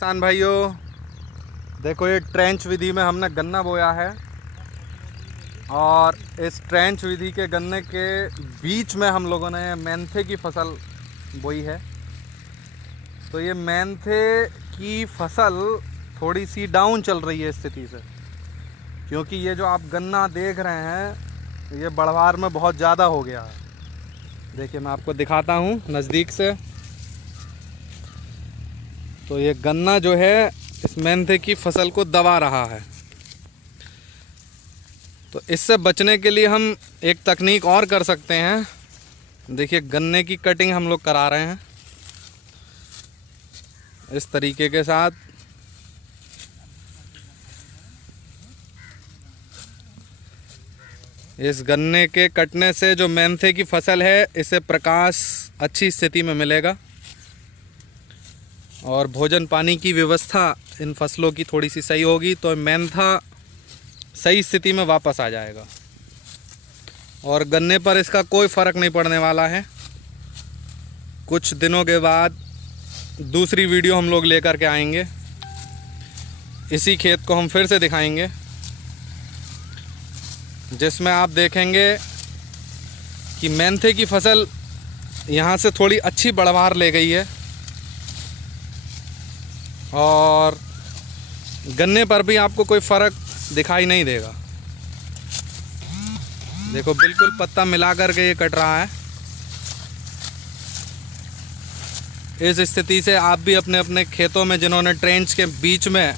किसान भाइयों, देखो ये ट्रेंच विधि में हमने गन्ना बोया है और इस ट्रेंच विधि के गन्ने के बीच में हम लोगों ने मेंथे की फसल बोई है। तो ये मेंथे की फसल थोड़ी सी डाउन चल रही है स्थिति से, क्योंकि ये जो आप गन्ना देख रहे हैं ये बढ़वार में बहुत ज़्यादा हो गया है। देखिए मैं आपको दिखाता हूँ नज़दीक से। तो ये गन्ना जो है इस मेंथे की फसल को दबा रहा है। तो इससे बचने के लिए हम एक तकनीक और कर सकते हैं। देखिए गन्ने की कटिंग हम लोग करा रहे हैं इस तरीके के साथ। इस गन्ने के कटने से जो मेंथे की फसल है इसे प्रकाश अच्छी स्थिति में मिलेगा और भोजन पानी की व्यवस्था इन फसलों की थोड़ी सी सही होगी तो मेंथा सही स्थिति में वापस आ जाएगा और गन्ने पर इसका कोई फ़र्क नहीं पड़ने वाला है। कुछ दिनों के बाद दूसरी वीडियो हम लोग लेकर के आएंगे। इसी खेत को हम फिर से दिखाएंगे जिसमें आप देखेंगे कि मेंथे की फसल यहाँ से थोड़ी अच्छी बढ़वार ले गई है और गन्ने पर भी आपको कोई फ़र्क दिखाई नहीं देगा। देखो बिल्कुल पत्ता मिला करके ये कट रहा है। इस स्थिति से आप भी अपने अपने खेतों में जिन्होंने ट्रेंच के बीच में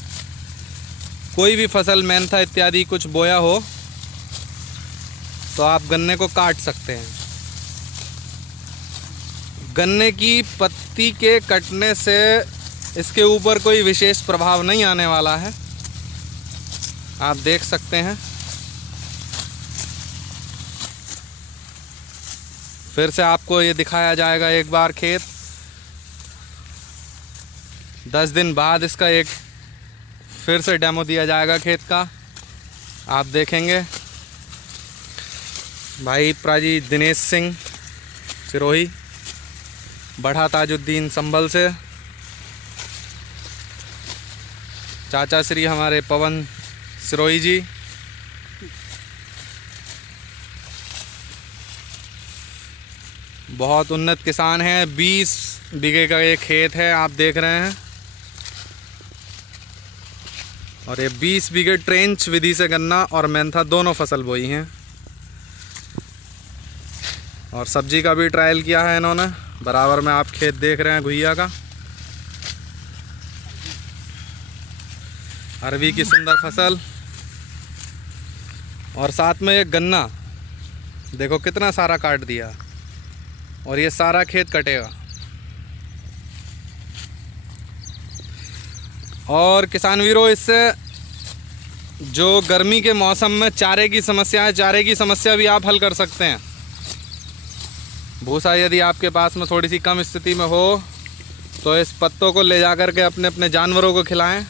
कोई भी फसल मेंथा इत्यादि कुछ बोया हो तो आप गन्ने को काट सकते हैं। गन्ने की पत्ती के कटने से इसके ऊपर कोई विशेष प्रभाव नहीं आने वाला है, आप देख सकते हैं। फिर से आपको ये दिखाया जाएगा एक बार खेत। 10 दिन बाद इसका एक फिर से डेमो दिया जाएगा खेत का, आप देखेंगे। भाई प्राजी दिनेश सिंह सिरोही, बढ़ा ताजुद्दीन संभल से, चाचा श्री हमारे पवन सिरोही जी, बहुत उन्नत किसान हैं। 20 बीघे का ये खेत है आप देख रहे हैं और ये 20 बीघे ट्रेंच विधि से गन्ना और मेंथा दोनों फसल बोई हैं और सब्जी का भी ट्रायल किया है इन्होंने। बराबर में आप खेत देख रहे हैं घुइया का, अरवी की सुंदर फसल और साथ में एक गन्ना देखो कितना सारा काट दिया और ये सारा खेत कटेगा। और किसान वीरों, इससे जो गर्मी के मौसम में चारे की समस्या है, चारे की समस्या भी आप हल कर सकते हैं। भूसा यदि आपके पास में थोड़ी सी कम स्थिति में हो तो इस पत्तों को ले जा कर के अपने अपने जानवरों को खिलाएं,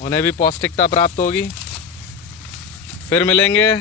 उन्हें भी पौष्टिकता प्राप्त होगी। फिर मिलेंगे